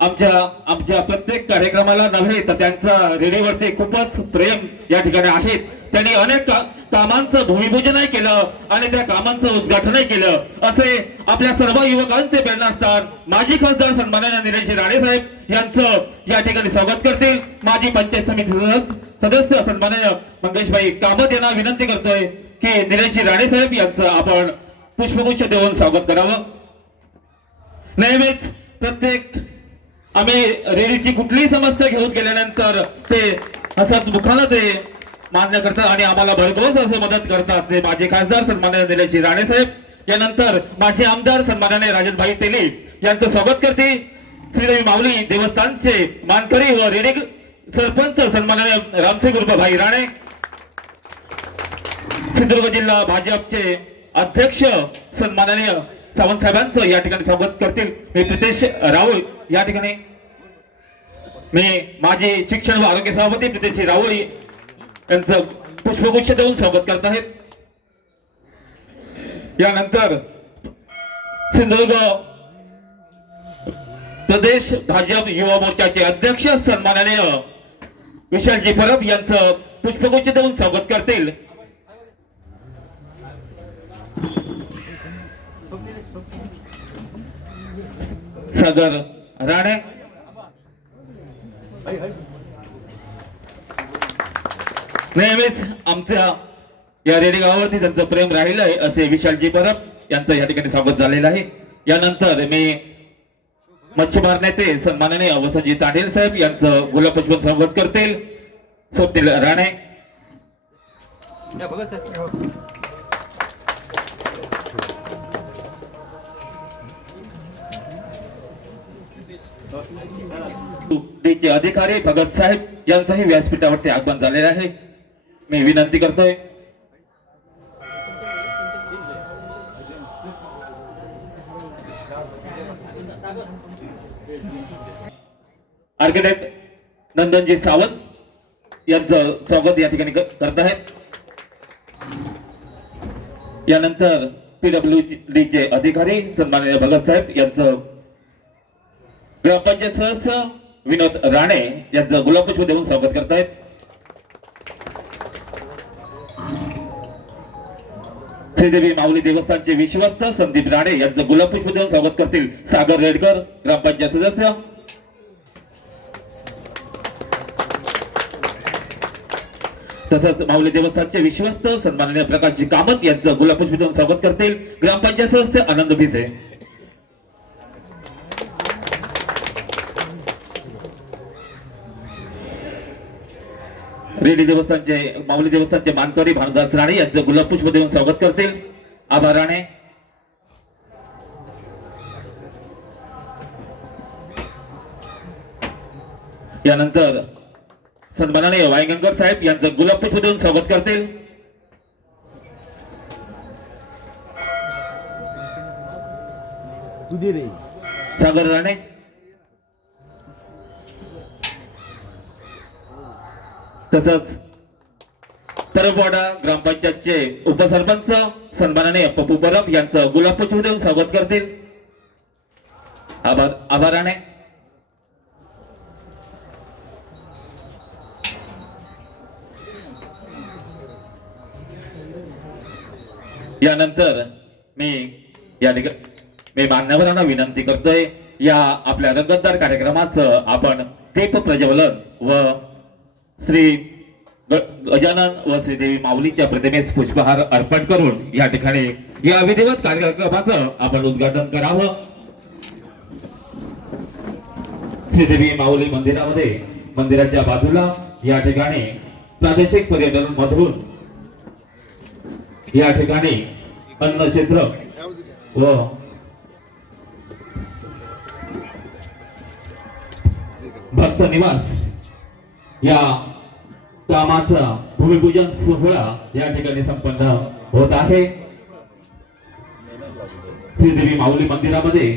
आमच्या आमच्या प्रत्येक कार्यक्रमाला नव्हे तर त्यांचा रेडिओवरती खूपच प्रेम या ठिकाणी आहेत त्यांनी अनेक कामांचं भूमिपूजनही केलं आणि त्या कामांचं उद्घाटनही केलं. असे आपल्या सर्व युवकांचे प्रेरणास्थान माजी खासदार सन्माननीय निलेश राणे साहेब यांचं या ठिकाणी स्वागत करतील. माजी पंचायत समिती सदस्य- सदस्य सन्माननीय मंगेशभाई कामत यांना विनंती करतोय की निलेश राणे साहेब यांचं आपण पुष्पगुच्छ देऊन स्वागत करावं. नेहमीच प्रत्येक आम्ही रेडीची कुठलीही समस्या घेऊन गेल्यानंतर ते हसत दुखानं ते मान्य करतात आणि आम्हाला भरघोस असं मदत करतात. ते माझे खासदार सन्माननीय निलेश राणे साहेब यानंतर माझे आमदार सन्मानाने राजनभाई तेली यांचं स्वागत करते. श्रीदेवी माऊली देवस्थानचे मानकरी व रेडी सरपंच सन्मानाने रामसिंग उर्फ भाई राणे. सिंधुदुर्ग जिल्हा भाजपचे अध्यक्ष सन्माननीय सावंत साहेबांचं या ठिकाणी स्वागत करतील. मी प्रितेश राऊळ या ठिकाणी. मी माझी शिक्षण व आरोग्य सभापती प्रितेशी रावळी यांचं पुष्पगुच्छ देऊन स्वागत करत आहेत. यानंतर सिंधुदुर्ग प्रदेश भाजप युवा मोर्चाचे अध्यक्ष सन्माननीय विशालजी परब यांचं पुष्पगुच्छ देऊन स्वागत करतील. सागर राणे नेहमीच आमच्या या रेडी गावावरती त्यांचं प्रेम राहिलं आहे असे विशालजी परब यांचं या ठिकाणी स्वागत झालेलं आहे. यानंतर मी मच्छीमार नेते सन्माननीय वसंतजी तांडेल साहेब यांचं गुलाबपुष्प स्वागत करतील. स्वप्नील राणे. चे अधिकारी भगत साहेब यांचंही व्यासपीठावरती आगमन झालेलं आहे. मी विनंती करतोय. आर्किटेक्ट नंदनजी सावंत यांचं स्वागत या ठिकाणी करत आहेत. यानंतर पीडब्ल्यू डीचे अधिकारी सन्माननीय भगत साहेब यांचं ग्रामपंचायत सदस्य विनोद राणे यांचं गुलाबपुष्प देऊन स्वागत करतायत. श्रीदेवी माऊली देवस्थानचे विश्वस्त संदीप राणे यांचं गुलाबपुष्प देऊन स्वागत करतील सागर रेडकर ग्रामपंचायत सदस्य. तसंच माऊली देवस्थानचे विश्वस्त सन्माननीय प्रकाश कामत यांचं गुलाबपुष्प देऊन स्वागत करतील ग्रामपंचायत सदस्य आनंद भिसे. रेडी देवस्थानचे माऊली देवस्थानचे मानकरी भानुदास राणे यांचं गुलाबपुष्प देऊन स्वागत करतील. आभार राणे. यानंतर सन्माननीय वायगंकर साहेब यांचं गुलाबपुष्प देऊन स्वागत करतील. सागर राणे. तसंच तरपवाडा ग्रामपंचायतचे उपसरपंच सन्मानाने पप्पू परब यांचं गुलाबपुष्प देऊन स्वागत करतील. आभार आभाराने. यानंतर मी या ठिकाणी मी मान्यवरांना विनंती करतोय या आपल्या रंगतदार कार्यक्रमाचं आपण दीप प्रज्वलन व श्री गजानन व श्रीदेवी माऊलीच्या प्रतिमेस पुष्पहार अर्पण करून या ठिकाणी या विधिवत कार्यक्रमाचं आपण उद्घाटन करावं. श्रीदेवी माऊली मंदिरामध्ये मंदिराच्या बाजूला या ठिकाणी प्रादेशिक पर्यटन मधून या ठिकाणी अन्न क्षेत्र व भक्त निवास या कामाचा भूमिपूजन सोहळा या ठिकाणी संपन्न होत आहे. श्रीदेवी माऊली मंदिरामध्ये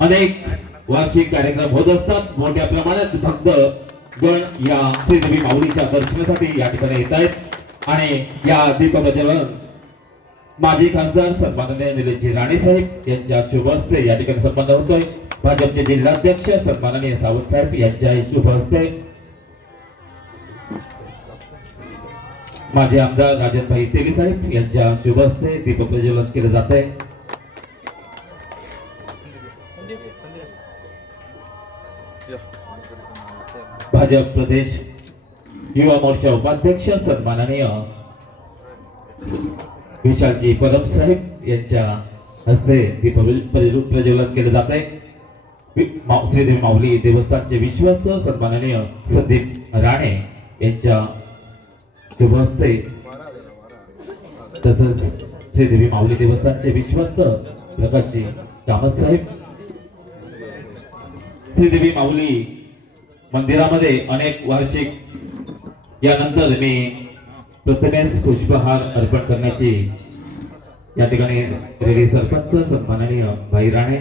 अनेक वार्षिक कार्यक्रम होत असतात. मोठ्या प्रमाणात भक्त गण या श्रीदेवी माऊलीच्या दर्शनासाठी या ठिकाणी येत आहेत. आणि या दीप माजी खासदार सन्माननीय निलेशजी राणे साहेब यांच्या शुभ हस्ते या ठिकाणी संपन्न होतोय. भाजपचे जिल्हाध्यक्ष सन्माननीय सावंत साहेब यांच्या शुभ हस्ते माझे आमदार राजनभाई तेली साहेब यांच्या शुभ हस्ते दीप प्रज्वलन केलं जात आहे भाजप प्रदेश युवा मोर्चा उपाध्यक्ष सन्माननीय विशालजी परब साहेब यांच्या हस्ते दीप प्रज्वलन केले जात आहे श्रीदेवी माऊली देवस्थानचे विश्वस्त सन्माननीय संदीप राणे यांच्या शुभ तसंच श्रीदेवी माऊली देवस्थानचे विश्वस्त प्रकाशजी कामत साहेब. श्रीदेवी माऊली मंदिरामध्ये अनेक वार्षिक यानंतर मी प्रथमेच पुष्पहार अर्पण करण्याची या ठिकाणी रेडी सरपंच सन्माननीय भाई राणे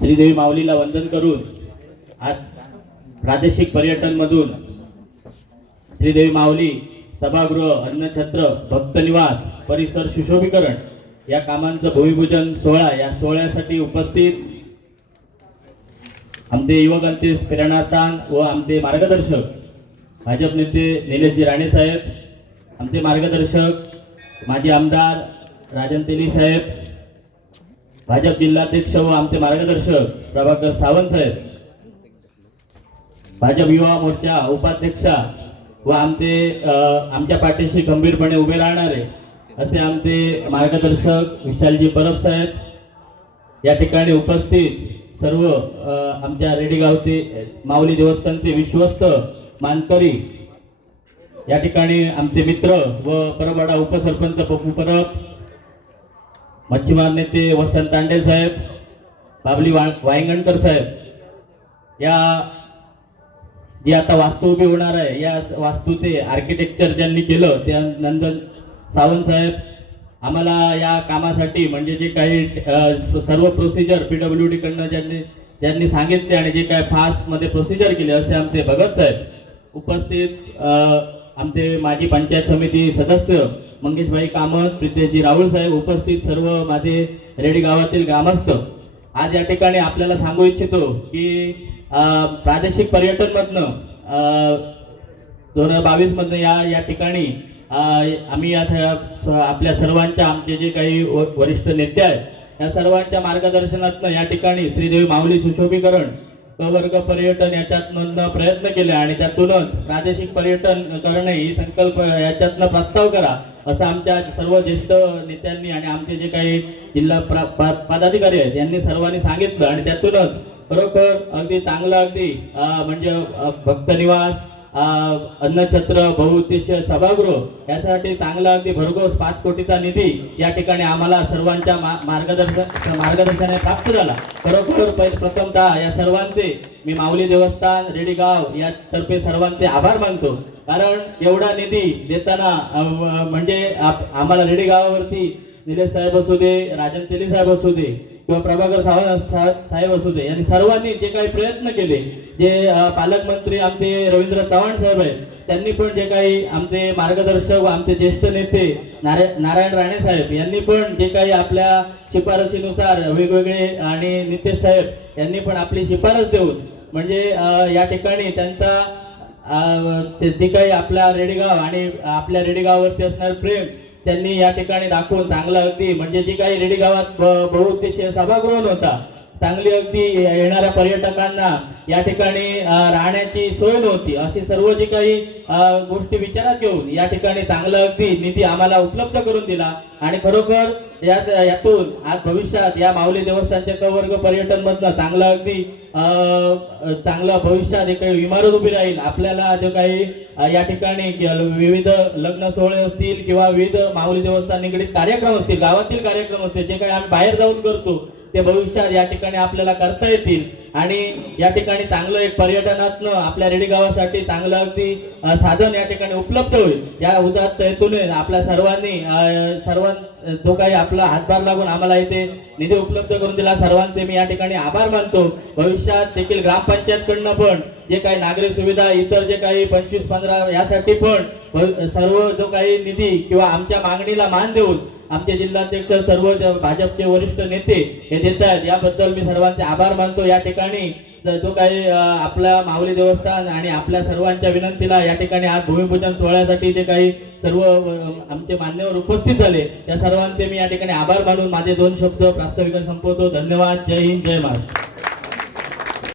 श्रीदेवी माऊलीला वंदन करून आज प्रादेशिक पर्यटन मधून श्रीदेवी माऊली सभागृह अन्नछत्र भक्तनिवास परिसर सुशोभीकरण या कामांचं भूमिपूजन सोहळा या सोहळ्यासाठी उपस्थित आमचे युवकांचे प्रेरणास्थान व आमचे मार्गदर्शक भाजप नेते निलेशजी राणे साहेब आमचे मार्गदर्शक माजी आमदार राजन तेली साहेब भाजप जिल्हाध्यक्ष व आमचे मार्गदर्शक प्रभाकर सावंत साहेब. भाजप युवा मोर्चा उपाध्यक्षा व आमचे आमच्या पाठीशी गंभीरपणे उभे राहणारे असे आमचे मार्गदर्शक विशालजी परब साहेब. या ठिकाणी उपस्थित सर्व आमच्या रेडीगावचे माऊली देवस्थानचे विश्वस्त मानकरी या ठिकाणी आमचे मित्र व परबाडा उपसरपंच पप्पू परब मच्छीमार नेते वसंत तांडे साहेब बाबली वा वायंगणकर साहेब या जी आता वास्तू उभी होणार आहे या वास्तूचे आर्किटेक्चर ज्यांनी केलं त्या नंदन सावंत साहेब आम्हाला या कामासाठी म्हणजे जे काही सर्व प्रोसिजर पी डब्ल्यू डी कडनं ज्यांनी ज्यांनी सांगितले आणि जे काय फास्टमध्ये प्रोसिजर केले असे आमचे भगत साहेब उपस्थित आमचे माजी पंचायत समिती सदस्य मंगेशभाई कामत प्रितेशजी राहुल साहेब उपस्थित सर्व माझे रेडी गावातील ग्रामस्थ. आज या ठिकाणी आपल्याला सांगू इच्छितो की प्रादेशिक पर्यटनमधनं दोन हजार बावीसमधनं या या ठिकाणी आम्ही या आपल्या सर्वांच्या आमचे जे काही व- वरिष्ठ नेते आहेत या सर्वांच्या मार्गदर्शनातनं या ठिकाणी श्रीदेवी माऊली सुशोभीकरण क वर्ग पर्यटन याच्यातनं प्रयत्न केले आणि त्यातूनच प्रादेशिक पर्यटन करणे ही संकल्प याच्यातनं प्रस्ताव करा. असं आमच्या सर्व ज्येष्ठ नेत्यांनी आणि आमचे जे काही जिल्हा प्रा- पदाधिकारी आहेत यांनी सर्वांनी सांगितलं आणि त्यातूनच खरोखर अगदी चांगलं अगदी म्हणजे अं, भक्तनिवास अन्नछत्र बहुउद्देशीय सभागृह यासाठी चांगला अगदी भरघोस पाच कोटीचा निधी या ठिकाणी आम्हाला सर्वांच्या मा- मार्गदर्शन मार्गदर्शनाने प्राप्त झाला. खरोखर प्रथमतः या सर्वांचे मी माऊली देवस्थान रेडीगाव यातर्फे सर्वांचे आभार मानतो. कारण एवढा निधी देताना म्हणजे आम्हाला रेडीगावावरती निलेश साहेब असू दे राजन तेली साहेब असू दे किंवा प्रभाकर सावंत साहेब असू दे यांनी सर्वांनी जे काही प्रयत्न केले जे पालकमंत्री आमचे रवींद्र चव्हाण साहेब आहेत त्यांनी पण जे काही आमचे मार्गदर्शक व आमचे ज्येष्ठ नेते नाराय नारायण राणे साहेब यांनी पण जे काही आपल्या शिफारशीनुसार वेगवेगळे आणि नितेश साहेब यांनी पण आपली शिफारस देऊन म्हणजे या ठिकाणी त्यांचा ते जे काही आपल्या रेडेगाव आणि आपल्या रेडेगाववरती असणार प्रेम त्यांनी या ठिकाणी दाखवून चांगलं अगदी म्हणजे जी काही रेडी गावात बहुउद्देशीय सभागृह नव्हता. चांगली अगदी येणाऱ्या पर्यटकांना या ठिकाणी राहण्याची सोय नव्हती. अशी सर्व जी काही गोष्टी विचारात घेऊन या ठिकाणी चांगलं अगदी निधी आम्हाला उपलब्ध करून दिला. आणि खरोखर या यातून आज भविष्यात या माऊली देवस्थानच्या कवर्ग पर्यटनमधनं चांगलं अगदी चांगलं भविष्यात एक काही इमारत उभी राहील आपल्याला जे काही या ठिकाणी विविध लग्न सोहळे असतील किंवा विविध माऊली देवस्थान निगडीत कार्यक्रम असतील गावातील कार्यक्रम असतील जे काही आम्ही बाहेर जाऊन करतो ते भविष्यात या ठिकाणी आपल्याला करता येतील. आणि या ठिकाणी चांगलं एक पर्यटनातनं आपल्या रेडी गावासाठी चांगलं अगदी साधन या ठिकाणी उपलब्ध होईल. या उदात्त हेतूने आपल्या सर्वांनी सर्वां जो काही आपला हातभार लागून आम्हाला इथे निधी उपलब्ध करून दिला सर्वांचे मी या ठिकाणी आभार मानतो. भविष्यात देखील ग्रामपंचायतकडनं पण जे काही नागरिक सुविधा इतर जे काही पंचवीस पंधरा यासाठी पण सर्व जो काही निधी किंवा आमच्या मागणीला मान देऊन आमचे जिल्हाध्यक्ष सर्व भाजपचे वरिष्ठ नेते हे देत आहेत याबद्दल मी सर्वांचे आभार मानतो. या ठिकाणी जो काही आपला माऊली देवस्थान आणि आपल्या सर्वांच्या विनंतीला या ठिकाणी आज भूमिपूजन सोहळ्यासाठी जे काही सर्व आमचे मान्यवर उपस्थित झाले त्या सर्वांचे मी या ठिकाणी आभार मानून माझे दोन शब्द प्रास्ताविक संपवतो. धन्यवाद. जय हिंद. जय महाराष्ट्र.